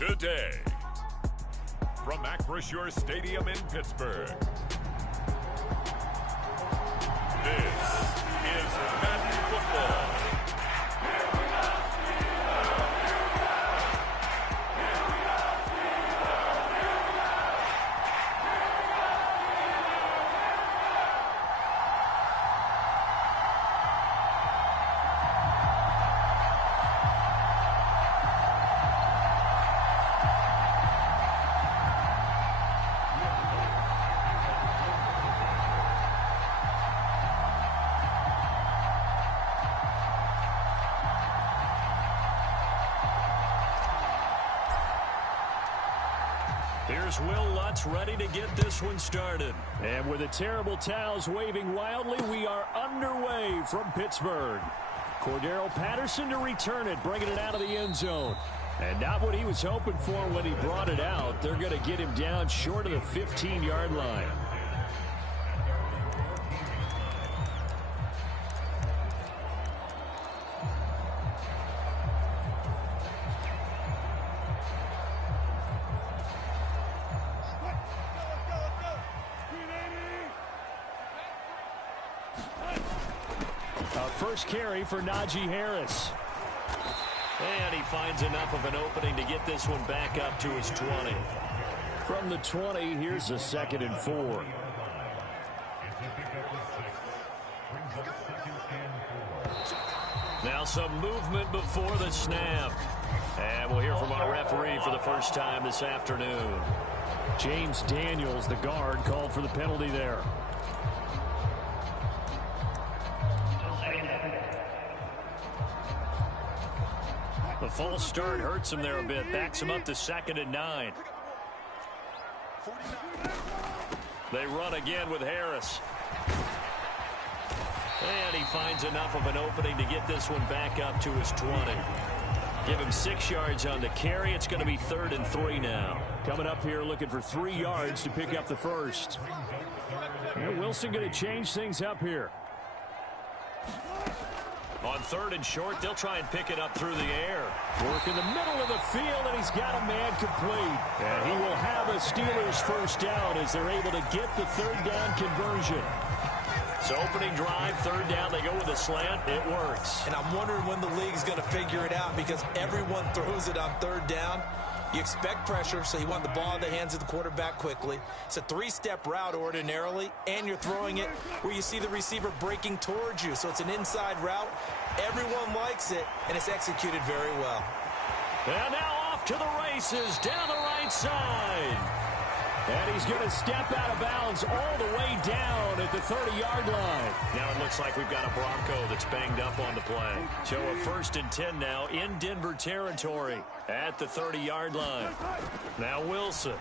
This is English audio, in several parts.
today. From Acrisure Stadium in Pittsburgh, this is Madden Football. Here's Will Lutz ready to get this one started. And with the terrible towels waving wildly, we are underway from Pittsburgh. Cordero Patterson to return it, bringing it out of the end zone. And not what he was hoping for when he brought it out. They're going to get him down short of the 15-yard line. First carry for Najee Harris. And he finds enough of an opening to get this one back up to his 20. From the 20, here's a 2nd and 4. Now some movement before the snap. And we'll hear from our referee for the first time this afternoon. James Daniels, the guard, called for the penalty there. The false start hurts him there a bit. Backs him up to 2nd and 9. They run again with Harris. And he finds enough of an opening to get this one back up to his 20. Give him 6 yards on the carry. It's going to be 3rd and 3 now. Coming up here looking for 3 yards to pick up the first. And Wilson going to change things up here. On 3rd and short, they'll try and pick it up through the air. Work in the middle of the field, and he's got a man complete. And he will have a Steelers first down as they're able to get the 3rd down conversion. So opening drive, 3rd down, they go with a slant. It works. And I'm wondering when the league's going to figure it out because everyone throws it on 3rd down. You expect pressure, so you want the ball in the hands of the quarterback quickly. It's a 3-step route ordinarily, and you're throwing it where you see the receiver breaking towards you. So it's an inside route. Everyone likes it, and it's executed very well. And now off to the races down the right side. And he's going to step out of bounds all the way down at the 30-yard line. Now it looks like we've got a Bronco that's banged up on the play. So a 1st and 10 now in Denver territory at the 30-yard line. Now Wilson.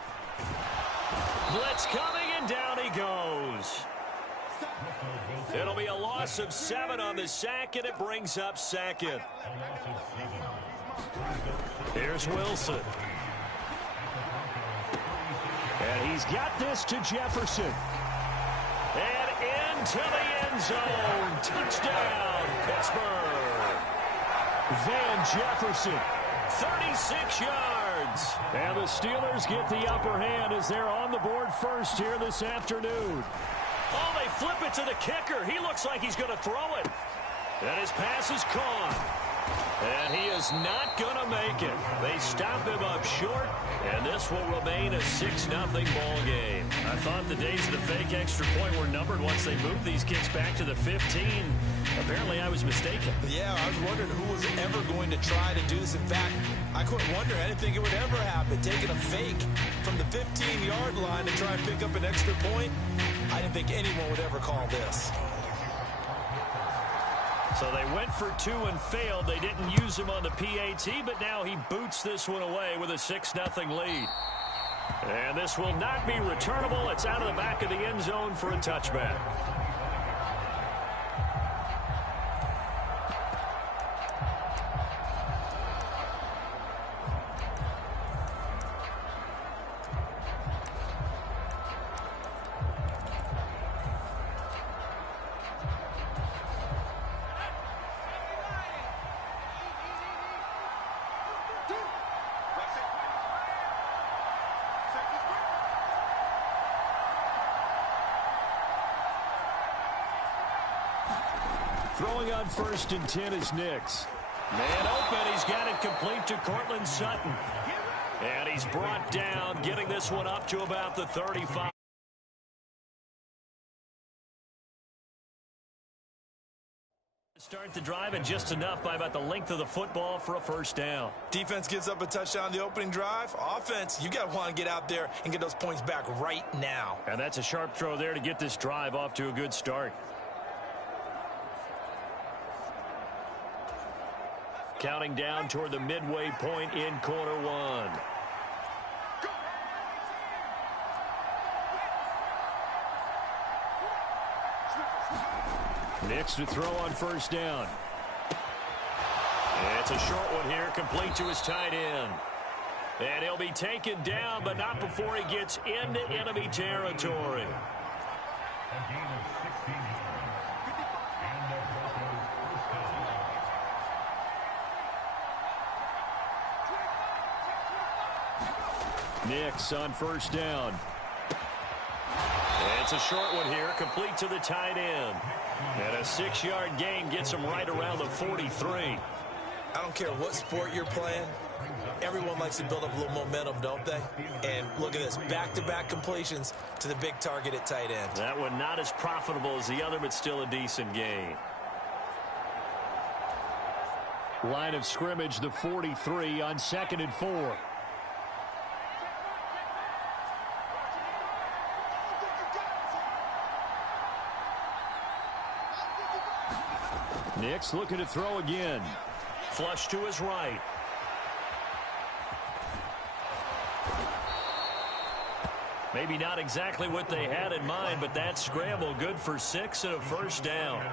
Blitz coming, and down he goes. It'll be a loss of 7 on the sack, and it brings up 2nd. Here's Wilson. And he's got this to Jefferson. And into the end zone. Touchdown, Pittsburgh. Van Jefferson. 36 yards. And the Steelers get the upper hand as they're on the board first here this afternoon. Oh, they flip it to the kicker. He looks like he's going to throw it. And his pass is caught. And he is not going to make it. They stop him up short, and this will remain a 6-0 ball game. I thought the days of the fake extra point were numbered once they moved these kicks back to the 15. Apparently, I was mistaken. Yeah, I was wondering who was ever going to try to do this. In fact, I couldn't wonder. I didn't think it would ever happen. Taking a fake from the 15-yard line to try and pick up an extra point, I didn't think anyone would ever call this. So they went for 2 and failed. They didn't use him on the PAT, but now he boots this one away with a 6-0 lead. And this will not be returnable. It's out of the back of the end zone for a touchback. throwing on 1st and 10 is NiqqAa. Man open, he's got it complete to Cortland Sutton. And he's brought down, getting this one up to about the 35. Start the drive, and just enough by about the length of the football for a first down. Defense gives up a touchdown on the opening drive. Offense, you got to want to get out there and get those points back right now. And that's a sharp throw there to get this drive off to a good start. Counting down toward the midway point in quarter one. NiqqAa to throw on 1st down. It's a short one here, complete to his tight end. And he'll be taken down, but not before he gets into enemy territory. NiqqAa on 1st down. It's a short one here, complete to the tight end. And a 6-yard gain gets him right around the 43. I don't care what sport you're playing. Everyone likes to build up a little momentum, don't they? And look at this, back-to-back completions to the big target at tight end. That one not as profitable as the other, but still a decent gain. Line of scrimmage, the 43 on 2nd and 4. NiqqAa looking to throw again. Flush to his right. Maybe not exactly what they had in mind, but that scramble good for 6 and a first down.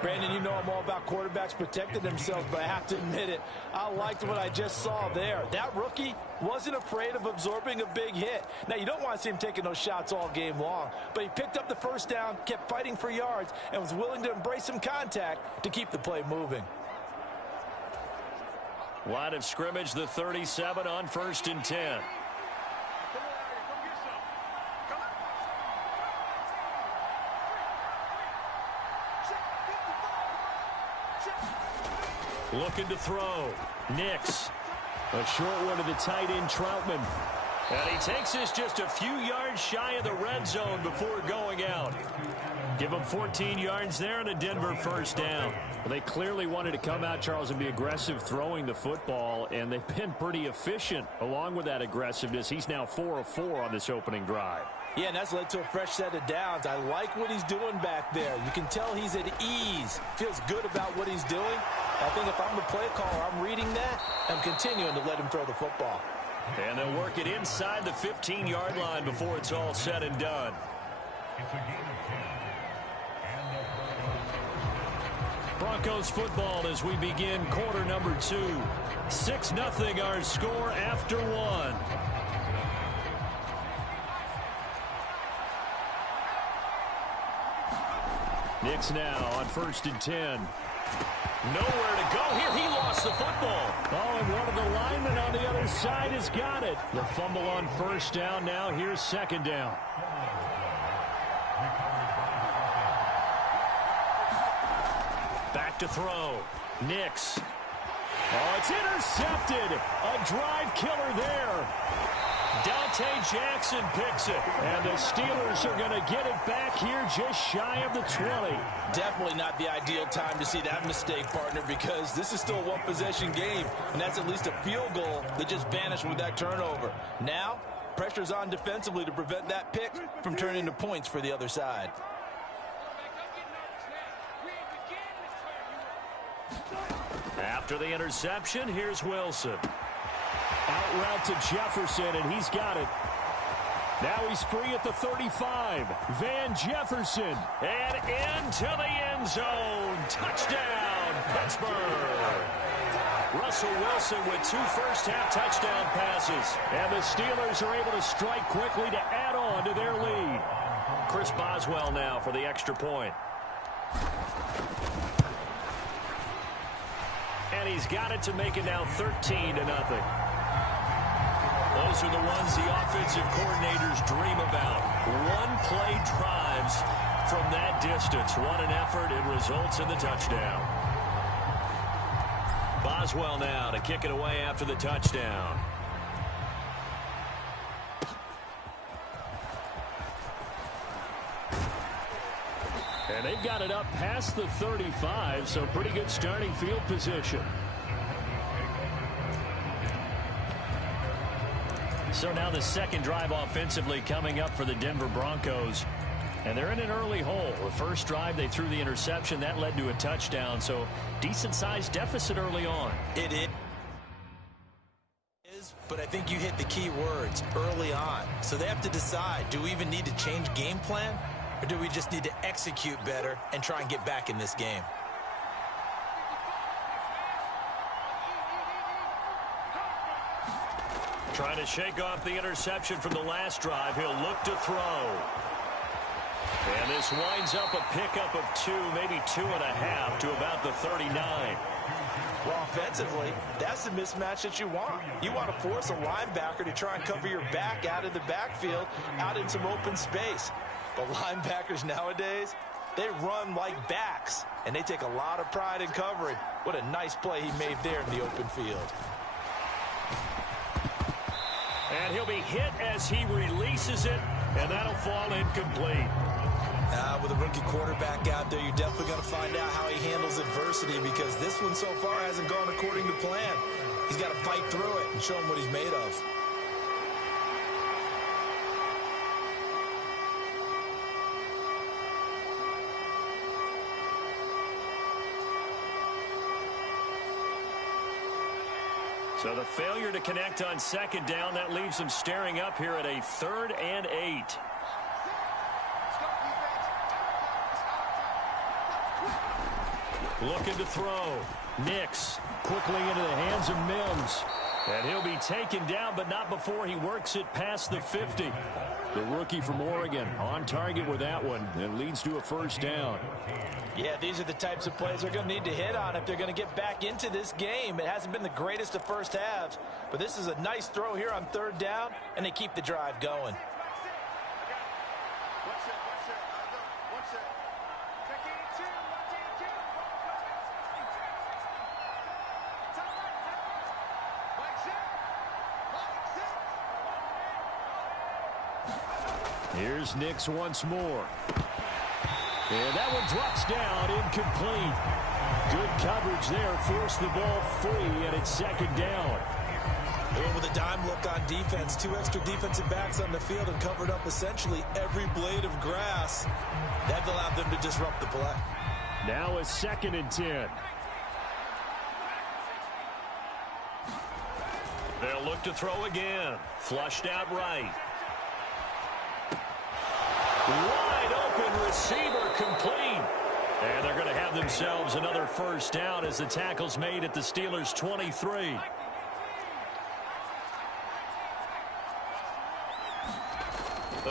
Brandon, you know I'm all about quarterbacks protecting themselves, but I have to admit it, I liked what I just saw there. That rookie wasn't afraid of absorbing a big hit. Now, you don't want to see him taking those shots all game long, but he picked up the first down, kept fighting for yards, and was willing to embrace some contact to keep the play moving. Line of scrimmage, the 37 on 1st and 10. Looking to throw. NiqqAa. A short one to the tight end, Troutman. And he takes this just a few yards shy of the red zone before going out. Give him 14 yards there and a Denver first down. Well, they clearly wanted to come out, Charles, and be aggressive throwing the football, and they've been pretty efficient along with that aggressiveness. He's now 4 of 4 on this opening drive. Yeah, and that's led to a fresh set of downs. I like what he's doing back there. You can tell he's at ease. Feels good about what he's doing. I think if I'm the play caller, I'm reading that. I'm continuing to let him throw the football. And they'll work it inside the 15-yard line before it's all said and done. Broncos football as we begin quarter number 2. 6-0 our score after 1. NiqqAa now on 1st and 10. Nowhere to go here. He lost the football. Oh, and one of the linemen on the other side has got it. The fumble on 1st down. Now here's 2nd down. Back to throw. NiqqAa. Oh, it's intercepted. A drive killer there. Dante Jackson picks it. And the Steelers are going to get it back here just shy of the 20. Definitely not the ideal time to see that mistake, partner, because this is still a one-possession game, and that's at least a field goal that just vanished with that turnover. Now, pressure's on defensively to prevent that pick from turning into points for the other side. After the interception, here's Wilson. Out route to Jefferson, and he's got it. Now he's free at the 35. Van Jefferson. And into the end zone. Touchdown, Pittsburgh. Russell Wilson with 2 first-half touchdown passes. And the Steelers are able to strike quickly to add on to their lead. Chris Boswell now for the extra point. And he's got it to make it now 13-0. Those are the ones the offensive coordinators dream about. One-play drives, from that distance. What an effort. It results in the touchdown. Boswell now to kick it away after the touchdown. And they've got it up past the 35, so pretty good starting field position. So now the second drive offensively coming up for the Denver Broncos. And they're in an early hole. The first drive, they threw the interception. That led to a touchdown. So decent-sized deficit early on. It is, but I think you hit the key words early on. So they have to decide, do we even need to change game plan? Or do we just need to execute better and try and get back in this game? Trying to shake off the interception from the last drive. He'll look to throw. And this winds up a pickup of 2, maybe 2.5 to about the 39. Well, offensively, that's the mismatch that you want. You want to force a linebacker to try and cover your back out of the backfield, out in some open space. But linebackers nowadays, they run like backs, and they take a lot of pride in covering. What a nice play he made there in the open field. And he'll be hit as he releases it, and that'll fall incomplete. With a rookie quarterback out there, you're definitely going to find out how he handles adversity, because this one so far hasn't gone according to plan. He's got to fight through it and show him what he's made of. So the failure to connect on second down, that leaves him staring up here at a 3rd and 8. Looking to throw. Nix Quickly into the hands of Mims. And he'll be taken down, but not before he works it past the 50. The rookie from Oregon on target with that one. It leads to a first down. Yeah, these are the types of plays they're going to need to hit on if they're going to get back into this game. It hasn't been the greatest of first halves, but this is a nice throw here on 3rd down, and they keep the drive going. Here's Nix once more. And that one drops down, incomplete. Good coverage there, forced the ball free, and it's 2nd down. And with a dime look on defense, 2 extra defensive backs on the field and covered up essentially every blade of grass. That allowed them to disrupt the play. Now a 2nd and 10. They'll look to throw again. Flushed out right. Wide open receiver complete. And they're going to have themselves another first down as the tackle's made at the Steelers' 23.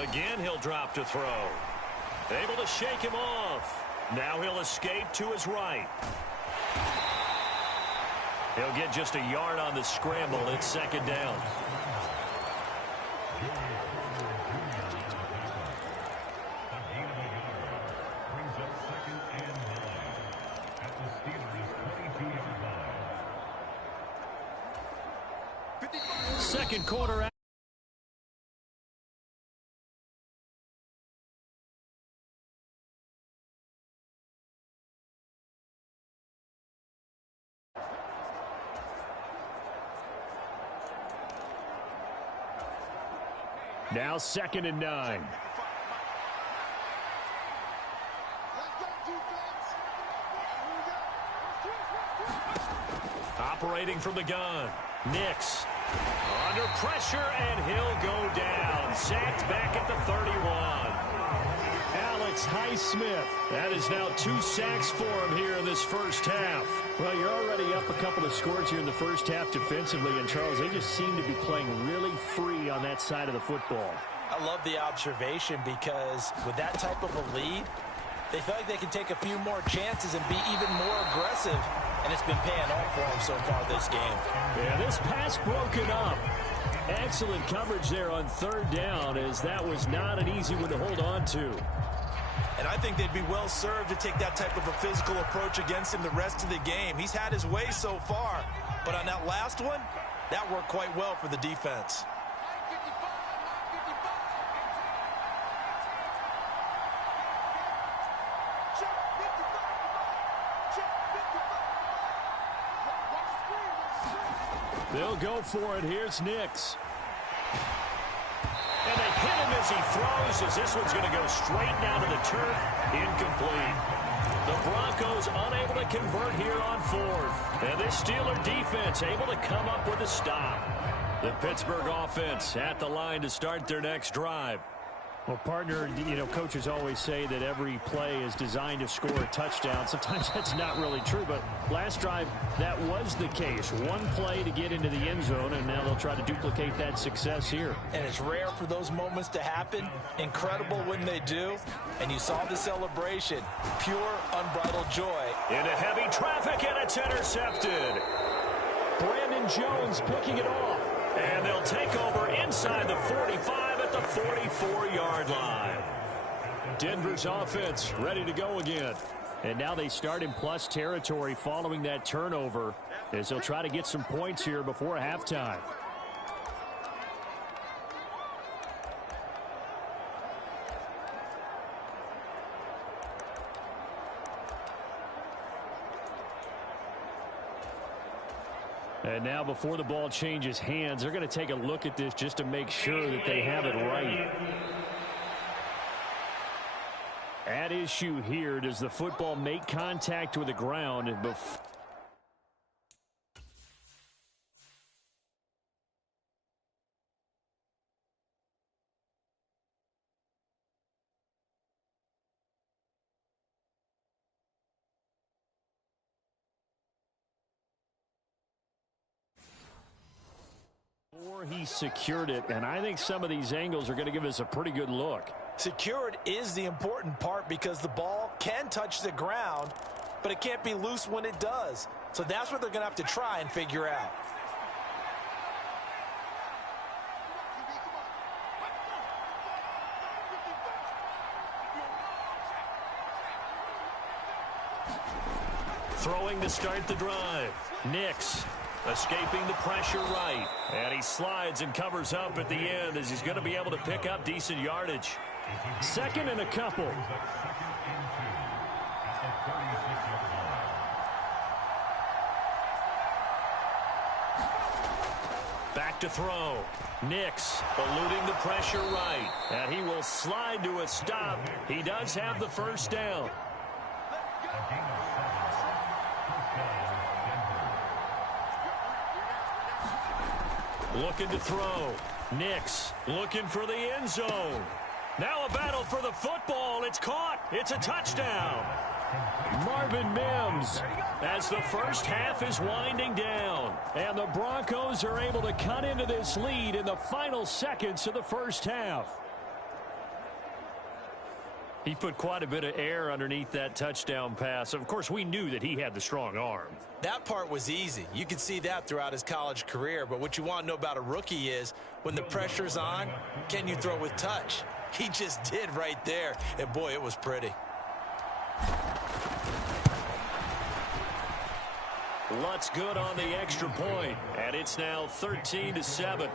Again, he'll drop to throw. Able to shake him off. Now he'll escape to his right. He'll get just a yard on the scramble. It's 2nd down. Second quarter. Now 2nd and 9. Operating from the gun. Nix. Under pressure, and he'll go down. Sacked back at the 31. Alex Highsmith. That is now 2 sacks for him here in this first half. Well, you're already up a couple of scores here in the first half defensively, and Charles, they just seem to be playing really free on that side of the football. I love the observation, because with that type of a lead, they feel like they can take a few more chances and be even more aggressive, and it's been paying off for them so far this game. Yeah, this pass broken up. Excellent coverage there on 3rd down, as that was not an easy one to hold on to. And I think they'd be well served to take that type of a physical approach against him the rest of the game. He's had his way so far, but on that last one, that worked quite well for the defense. They'll go for it. Here's NiqqAa. And they hit him as he throws, as this one's going to go straight down to the turf. Incomplete. The Broncos unable to convert here on fourth. And this Steeler defense able to come up with a stop. The Pittsburgh offense at the line to start their next drive. Well, partner, coaches always say that every play is designed to score a touchdown. Sometimes that's not really true, but last drive, that was the case. One play to get into the end zone, and now they'll try to duplicate that success here. And it's rare for those moments to happen. Incredible when they do. And you saw the celebration. Pure, unbridled joy. Into heavy traffic, and it's intercepted. Brandon Jones picking it off. And they'll take over inside the 45 at the 44-yard line. Denver's offense ready to go again. And now they start in plus territory following that turnover as they'll try to get some points here before halftime. And now before the ball changes hands, they're going to take a look at this just to make sure that they have it right. At issue here, does the football make contact with the ground before? He secured it, and I think some of these angles are going to give us a pretty good look. Secured is the important part because the ball can touch the ground, but it can't be loose when it does. So that's what they're going to have to try and figure out. Throwing to start the drive. NiqqAa escaping the pressure right. And he slides and covers up at the end as he's going to be able to pick up decent yardage. Second and a couple. Back to throw. NiqqAa eluding the pressure right. And he will slide to a stop. He does have the first down. Looking to throw. NiqqAa looking for the end zone. Now a battle for the football. It's caught. It's a touchdown. Marvin Mims. As the first half is winding down. And the Broncos are able to cut into this lead in the final seconds of the first half. He put quite a bit of air underneath that touchdown pass. Of course, we knew that he had the strong arm. That part was easy. You could see that throughout his college career. But what you want to know about a rookie is when the pressure's on, can you throw with touch? He just did right there. And, boy, it was pretty. Lutz good on the extra point. And it's now 13-7.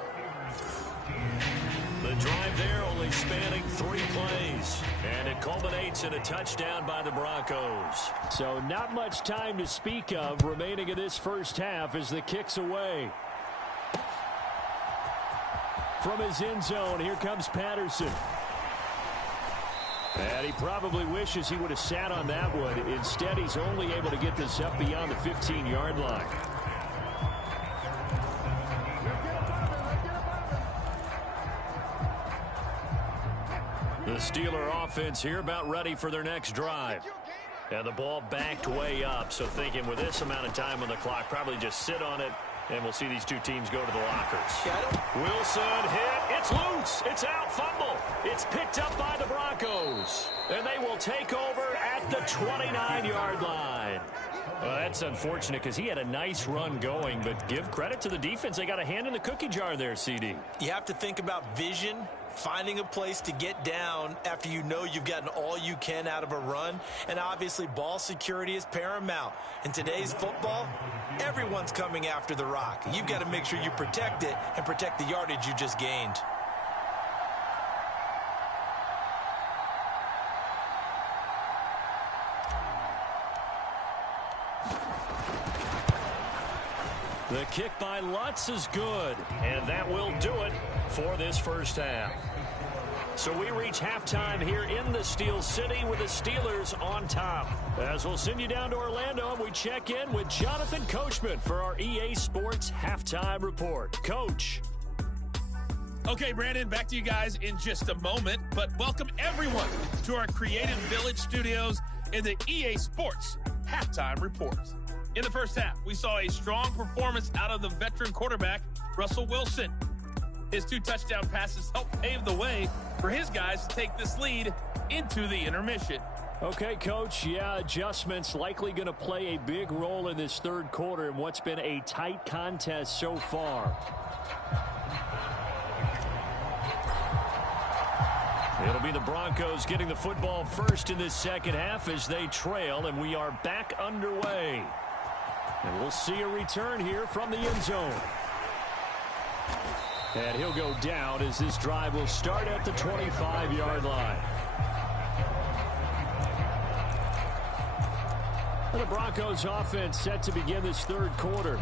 The drive there only spanning 3 plays. And it culminates in a touchdown by the Broncos. So not much time to speak of remaining in this first half as the kick's away. From his end zone, here comes Patterson. And he probably wishes he would have sat on that one. Instead, he's only able to get this up beyond the 15-yard line. The Steeler offense here about ready for their next drive. And the ball backed way up, so thinking with this amount of time on the clock, probably just sit on it, and we'll see these two teams go to the lockers. Wilson hit. It's loose. It's out. Fumble. It's picked up by the Broncos. And they will take over at the 29-yard line. Well, that's unfortunate because he had a nice run going, but give credit to the defense. They got a hand in the cookie jar there, CD. You have to think about vision, finding a place to get down after you know you've gotten all you can out of a run, and obviously ball security is paramount. In today's football, everyone's coming after the rock. You've got to make sure you protect it and protect the yardage you just gained. The kick by Lutz is good, and that will do it for this first half. So we reach halftime here in the Steel City with the Steelers on top. As we'll send you down to Orlando, and we check in with Jonathan Coachman for our EA Sports Halftime Report. Coach. Okay, Brandon, back to you guys in just a moment, but welcome everyone to our Creative Village studios in the EA Sports Halftime Report. In the first half, we saw a strong performance out of the veteran quarterback, Russell Wilson. His 2 touchdown passes helped pave the way for his guys to take this lead into the intermission. Okay, Coach, yeah, adjustments likely going to play a big role in this third quarter in what's been a tight contest so far. It'll be the Broncos getting the football first in this second half as they trail, and we are back underway. And we'll see a return here from the end zone. And he'll go down as this drive will start at the 25-yard line. And the Broncos offense set to begin this third quarter.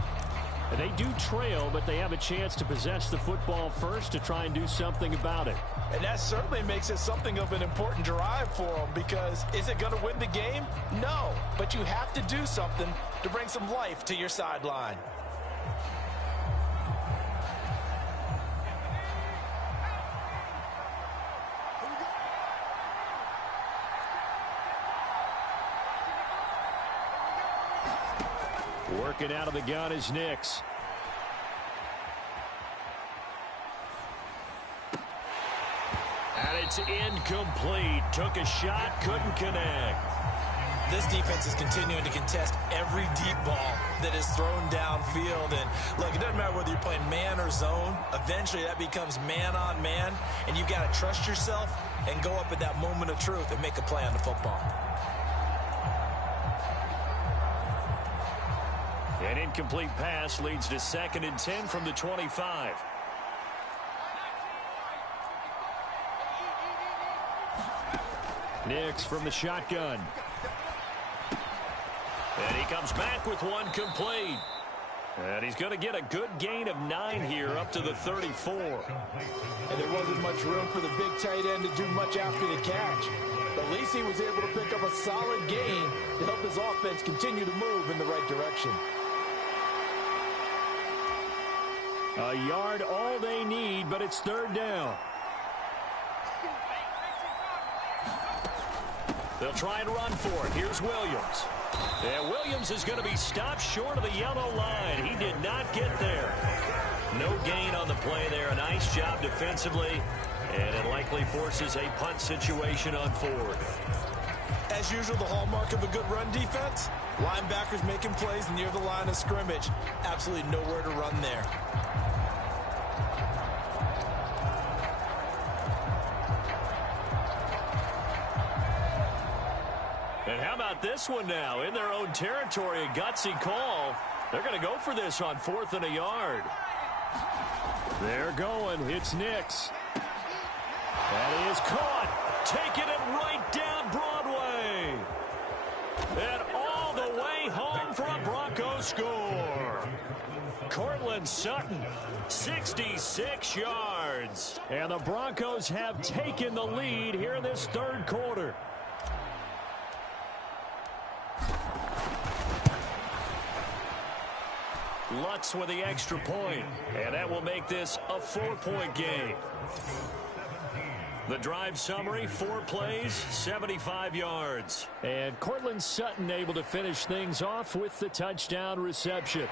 And they do trail, but they have a chance to possess the football first to try and do something about it. And that certainly makes it something of an important drive for them, because is it going to win the game? No, but you have to do something to bring some life to your sideline. Working out of the gun is NiqqAa. And it's incomplete. Took a shot, couldn't connect. This defense is continuing to contest every deep ball that is thrown downfield. And look, it doesn't matter whether you're playing man or zone. Eventually that becomes man on man. And you've got to trust yourself and go up at that moment of truth and make a play on the football. An incomplete pass leads to 2nd and 10 from the 25. NiqqAa from the shotgun. And he comes back with one complete. And he's going to get a good gain of 9 here up to the 34. And there wasn't much room for the big tight end to do much after the catch. But at least he was able to pick up a solid gain to help his offense continue to move in the right direction. A yard all they need, but it's 3rd down. They'll try and run for it. Here's Williams. And Williams is going to be stopped short of the yellow line. He did not get there. No gain on the play there. A nice job defensively. And it likely forces a punt situation on 4th. As usual, the hallmark of a good run defense, linebackers making plays near the line of scrimmage. Absolutely nowhere to run there. And how about this one now? In their own territory, a gutsy call. They're going to go for this on 4th and a yard. They're going. It's NiqqAa. That is caught. Taking it right down Broadway. And all the way home for a Broncos score. Cortland Sutton, 66 yards. And the Broncos have taken the lead here in this third quarter. Lutz with the extra point, and that will make this a 4-point game. The drive summary, 4 plays, 75 yards. And Cortland Sutton able to finish things off with the touchdown reception.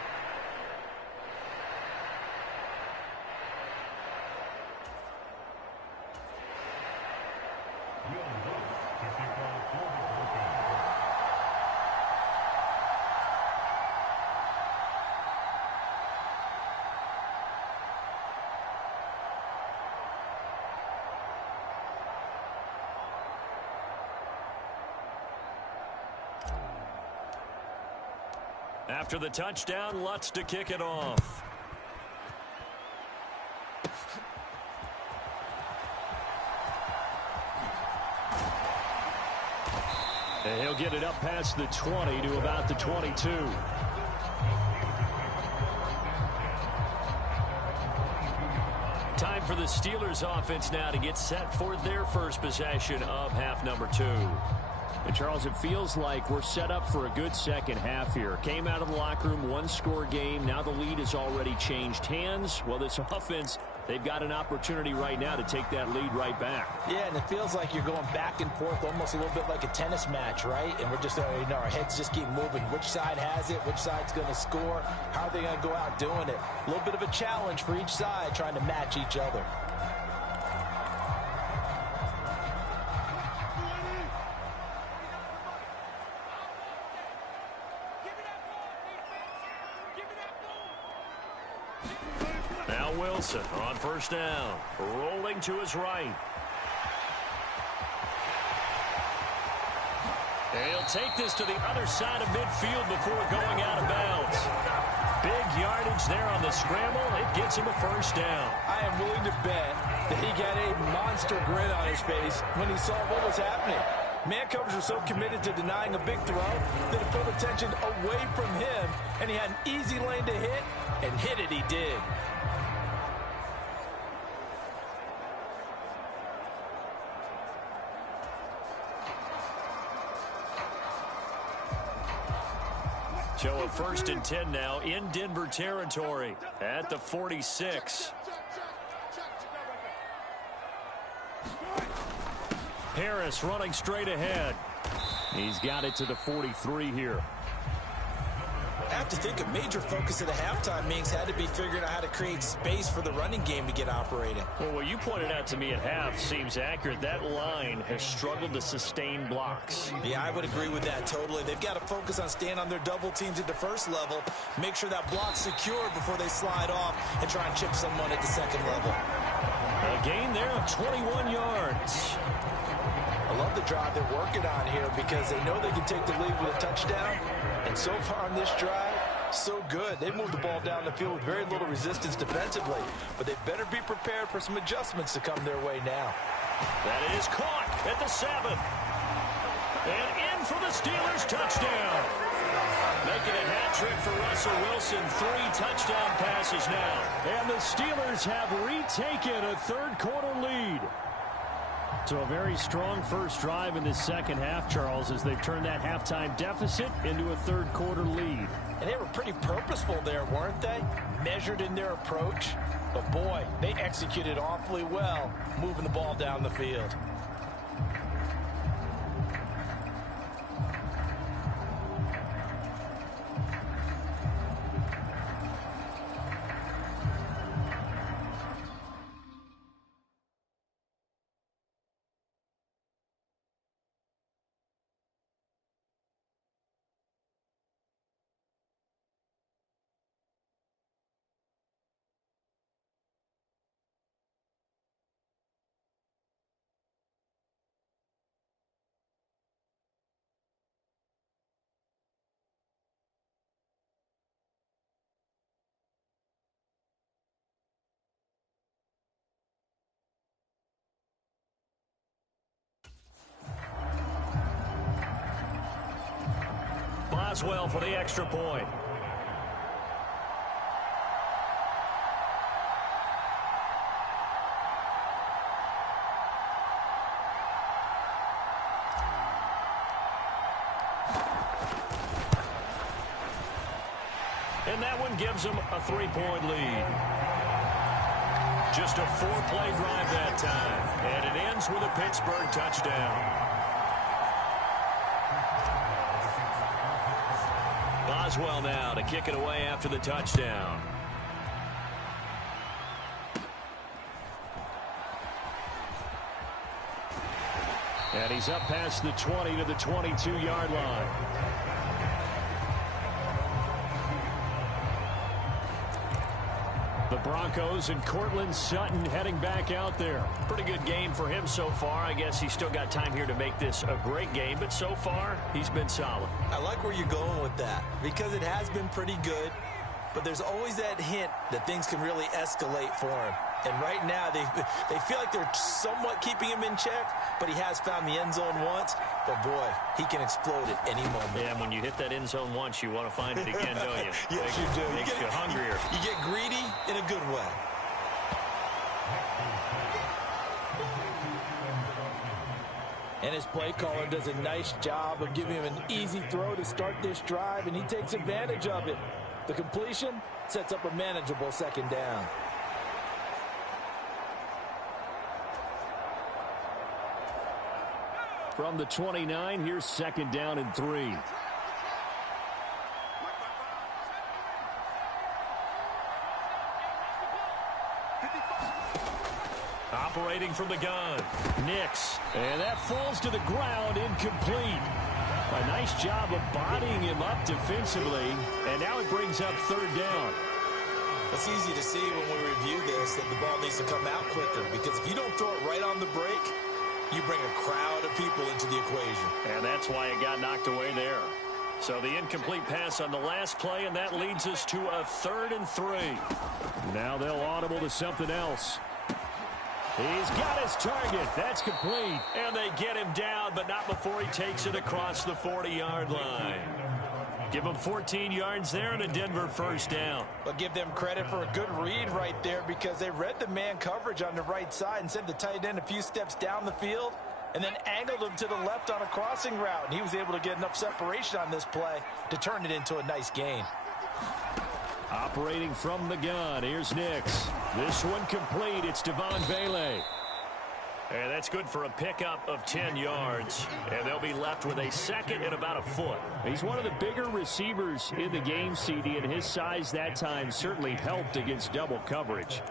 After the touchdown, Lutz to kick it off. And he'll get it up past the 20 to about the 22. Time for the Steelers offense now to get set for their first possession of half number 2. And Charles, it feels like we're set up for a good second half here. Came out of the locker room, one-score game. Now the lead has already changed hands. Well, this offense, they've got an opportunity right now to take that lead right back. Yeah, and it feels like you're going back and forth, almost a little bit like a tennis match, right? And we're just, our heads just keep moving. Which side has it? Which side's going to score? How are they going to go out doing it? A little bit of a challenge for each side, trying to match each other. Wilson on first down, rolling to his right. And he'll take this to the other side of midfield before going out of bounds. Big yardage there on the scramble. It gets him a first down. I am willing to bet that he got a monster grin on his face when he saw what was happening. Man coverage was so committed to denying a big throw that it pulled attention away from him, and he had an easy lane to hit, and hit it he did. So a 1st and 10 now in Denver territory at the 46. Harris running straight ahead. He's got it to the 43 here. I have to think a major focus of the halftime meetings had to be figuring out how to create space for the running game to get operating. Well, what you pointed out to me at half seems accurate. That line has struggled to sustain blocks. Yeah, I would agree with that totally. They've got to focus on staying on their double teams at the first level, make sure that block's secure before they slide off and try and chip someone at the second level. A gain there of 21 yards. I love the drive they're working on here because they know they can take the lead with a touchdown. And so far on this drive, so good. They moved the ball down the field with very little resistance defensively. But they better be prepared for some adjustments to come their way now. That is caught at the 7. And in for the Steelers touchdown. Making a hat trick for Russell Wilson. 3 touchdown passes now. And the Steelers have retaken a third-quarter lead. So a very strong first drive in this second half, Charles, as they've turned that halftime deficit into a third-quarter lead. And they were pretty purposeful there, weren't they? Measured in their approach. But, boy, they executed awfully well, moving the ball down the field. Boswell for the extra point. And that one gives them a 3-point lead. Just a 4-play drive that time. And it ends with a Pittsburgh touchdown. Boswell now to kick it away after the touchdown. And he's up past the 20 to the 22-yard line. The Broncos and Cortland Sutton heading back out there. Pretty good game for him so far. I guess he's still got time here to make this a great game, but so far, he's been solid. I like where you're going with that because it has been pretty good, but there's always that hint that things can really escalate for him. And right now, they feel like they're somewhat keeping him in check, but he has found the end zone once. But, boy, he can explode at any moment. Yeah, and when you hit that end zone once, you want to find it again, don't you? Yes, you do. Makes you hungrier. You get greedy in a good way. And his play caller does a nice job of giving him an easy throw to start this drive, and he takes advantage of it. The completion sets up a manageable second down. From the 29, here's second down and 3. Operating from the gun, Nix. And that falls to the ground, incomplete. A nice job of bodying him up defensively, and now it brings up third down. It's easy to see when we review this that the ball needs to come out quicker, because if you don't throw it right on the break, you bring a crowd of people into the equation. And that's why it got knocked away there. So the incomplete pass on the last play, and that leads us to a 3rd and 3. Now they'll audible to something else. He's got his target. That's complete. And they get him down, but not before he takes it across the 40-yard line. Give him 14 yards there and a Denver first down. But give them credit for a good read right there because they read the man coverage on the right side and sent the tight end a few steps down the field and then angled him to the left on a crossing route. And he was able to get enough separation on this play to turn it into a nice gain. Operating from the gun, here's Nix. This one complete. It's Devon Vele. And that's good for a pickup of 10 yards. And they'll be left with a second and about a foot. He's one of the bigger receivers in the game, CD, and his size that time certainly helped against double coverage.